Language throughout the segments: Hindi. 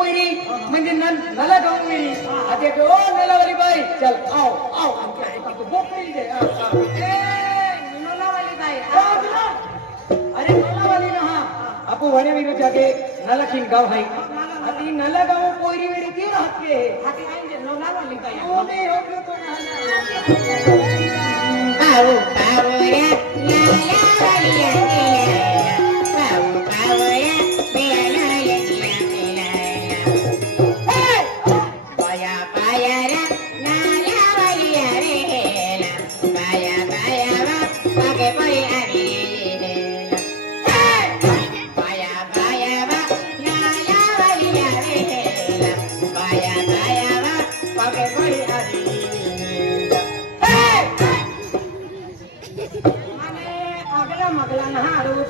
कोयरी म्हणजे नला गंगविरी आता ओ नलावाली बाई. चल आओ आओ. बोक मिल दे. अरे नलावाली ना आपको वने में जाके नला किंग गाँव है अभी नला गाँव कोयरी मेरी क्यों हाथ के है हाथ के नलावाली बाई. ओ नहीं हो तो नला पावो पावो रे नला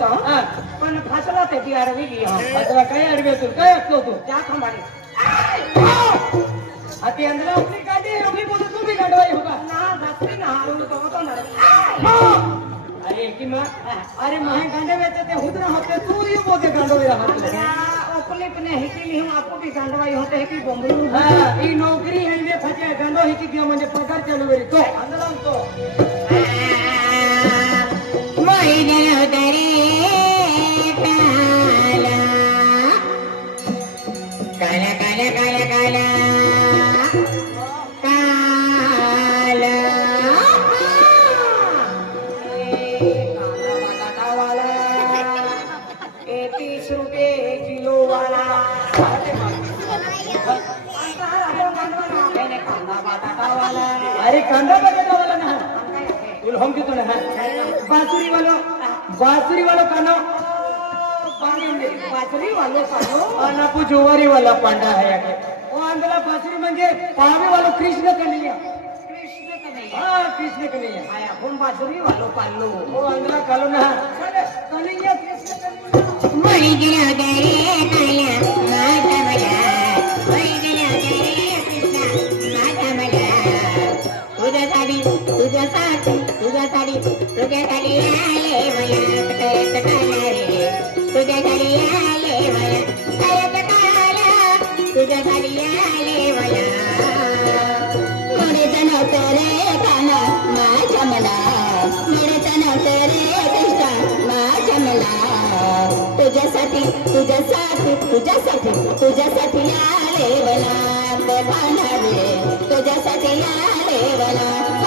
होता हूँ। पण भाषेला त्याची आडवी गेली भाषेला काय आडवी असेल काय असलो तो हाँ। त्या प्रमाणे हाँ। हाँ, तो तो, तो। अति अंदर अपनी काटी अपनी बोलो तू भी लड़वाई होगा। ना सस्ती ना हारो तो तो ना अरे की माँ अरे माँ गांडे में ते हुदरा होते तू ही बोते गांडो मेरा हाथ लगा अच्छा, अपने अपने हिकी ली हम आपको भी गांडवाई होते है की बंगलू। हाँ ई नौकरी है ये फजे गांडो हिकी दियो मुझे पगार चालू करी। तो अंदर तो। महीने होते कांदा बटाटा वाला ना तुल हम की तो ना बासुरी वालो बासुरी वालो कानो बाजरी वाले पालो आणि आपू जुवारी वाला पांडा है याके ओ अंदला बासुरी म्हणजे पावे वालो कृष्ण कन्हैया कृष्ण का नहीं हा कृष्ण कन्हैया आया हम बाजरी वालो पालो ओ अंदला कालो ना कन्हैया कृष्ण कन्हैया मोहिनी उतरे काला माता तुझ्यासाठी तुझ्यासाठी आले मला करत काला रे तुझ्यासाठी आले मला करत काला तुझ्यासाठी आले मला मुळीच नव्हतं रे काना माझ्या मला मुळीच नव्हतं रे कृष्णा माझ्या मला तुझ्यासाठी तुझ्यासाठी तुझ्यासाठी तुझ्यासाठी आले मला ते पाहणारे तुझ्यासाठी आले मला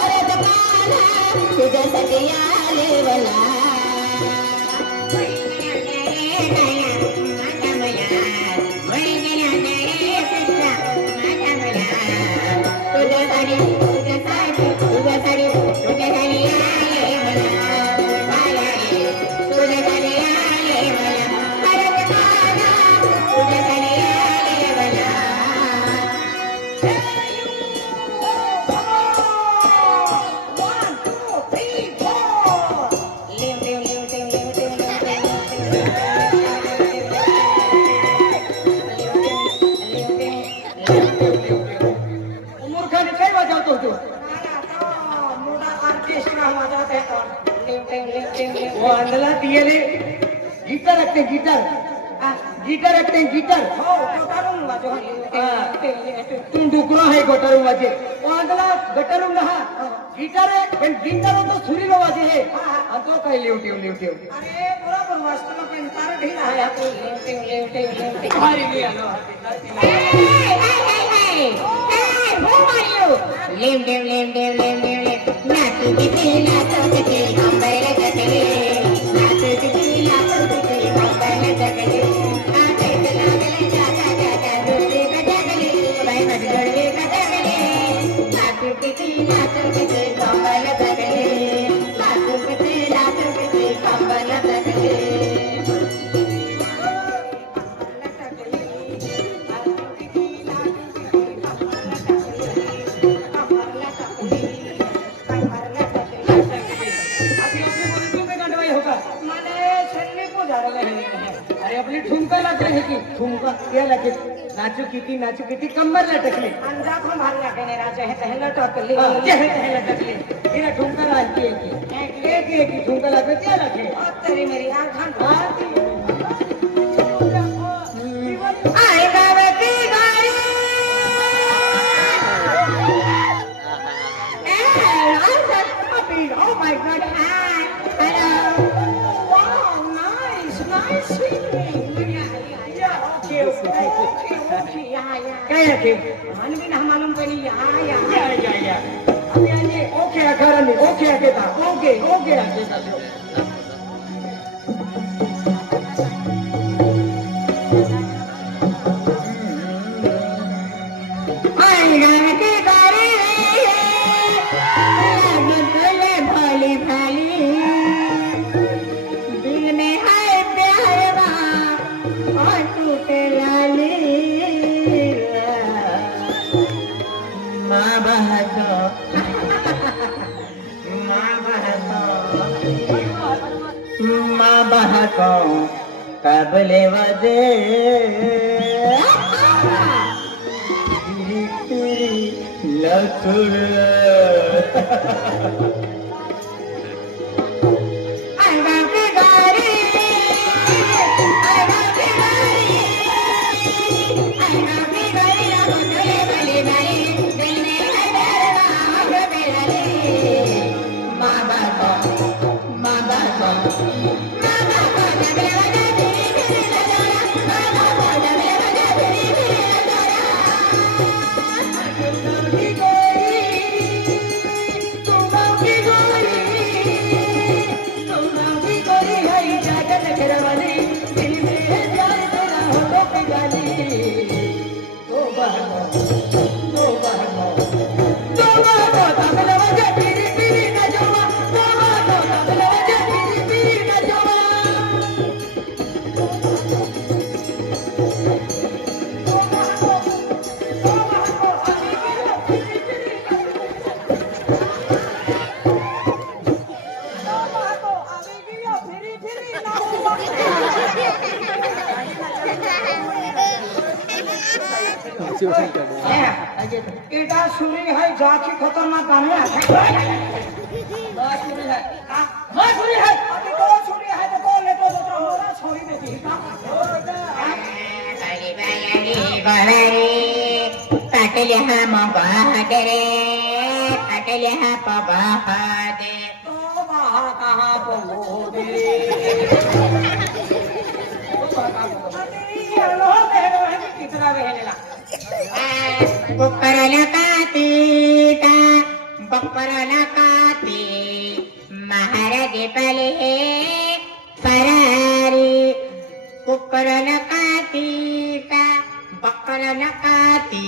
तुझ्यासाठी आले मला तुम डुकरो है गटर वाजे। वांगला गटर ना हाँ। गिटार है पण गिटार तो सुरी लो वाजे है। आ तो काय लेव टेव लेव टेव अरे बरोबर वास्तव में पण तार ढील आहे तो लेव टेव लेव टेव भी आलो हाय हाय हाय हाय हो मारियो लेव लेव लेव लेव लेव लेव लेव नाचू किती नाचू किती अंबर जगले नाचू किती नाचू किती अंबर जगले ठुमका रहे की? ठुमका क्या लगे. नाचू की थी नाचू की किती? कंबर लटकली. अंदाज हम हाल लगे राजा है तहला टकली. है तहला टकली. तेरा ठुमका नाचती है कि? एक एक ठुमका लगे क्या लगे. और तेरी मेरी आँख आती आएगा बेटी Oh my god, hi. Hello. Wow, nice, nice sweet. काय आहे ओके ओके ओके ओके तबले वाजे. तुरी तुरी लथुर सिचुएशन क्या है एटा सुरी है जाकी खतरनाक गाने है बस सुरी है बस सुरी है अभी तो सुरी है तो कौन लेतो तो तो होगा छोरी में भी गली बयानी बहरी पटल हम बहादरे पटल हम पबहादे तो बहा कहाँ पोदे कितना रहने लगा बुकरल कातीता बकरल काती महाराज पले परारी कुकरल कातीता बकरल काती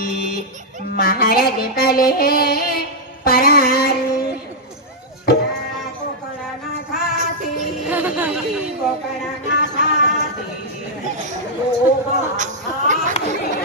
महाराज पले परारी कोकला ना खाती कोकला ओ वाली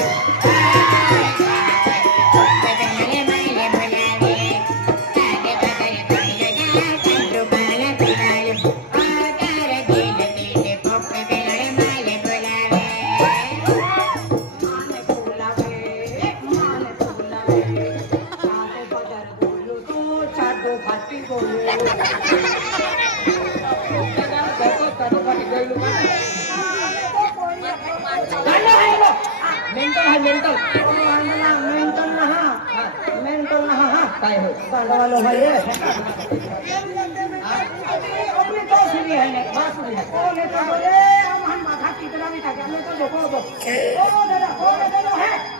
अपनी तो सुनी है ने बांसुरी है ओ ने तो बोले हम हम माथा कितना भी था हमने तो देखो वो ओ दादा ओ दादा है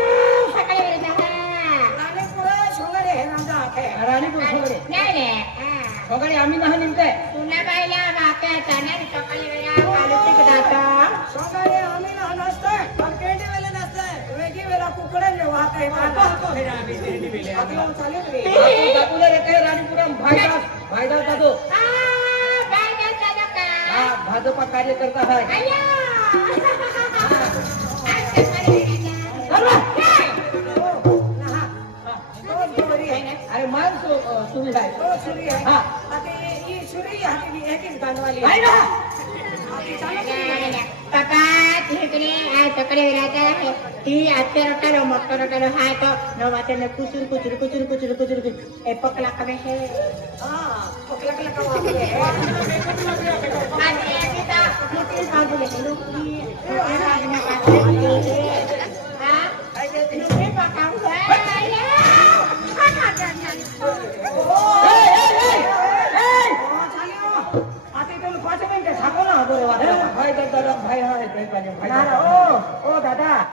राणी बोल सगळे नाही रे. हा. आम्ही नाही निघताय. तुला बायला बाप्या जाणार सकाळी वेळा हो. कालची जाता. सगळे आम्ही वेगळी वेळा कुकडे जेव्हा काही बाबा हातो हे. आम्ही केंडी वेळे आपलं आ, बायला जाता का? हा भाजपा कार्यकर्ता आहे. अरे मान सु- अं, सुविधा आहे तो सुरी है हा आता ही सुरी भी एक ही गानवाली आहे ना आती चालू की पप्पा तिकडे सकाळी वेळाचा आहे ती आजच्या रोटालो मोठा रोटालो हाय तो न वाचन कुचूर कुचूर कुचूर कुचूर कुचूर ए पकला कवे हे हाँ पकला कला का वाले आणि तिचा मुठी बाजूला लोकी ઊભો રહેવા ભાઈ દાદા ભાઈ હાય ભાઈ ભાઈ ઓ ઓ દાદા.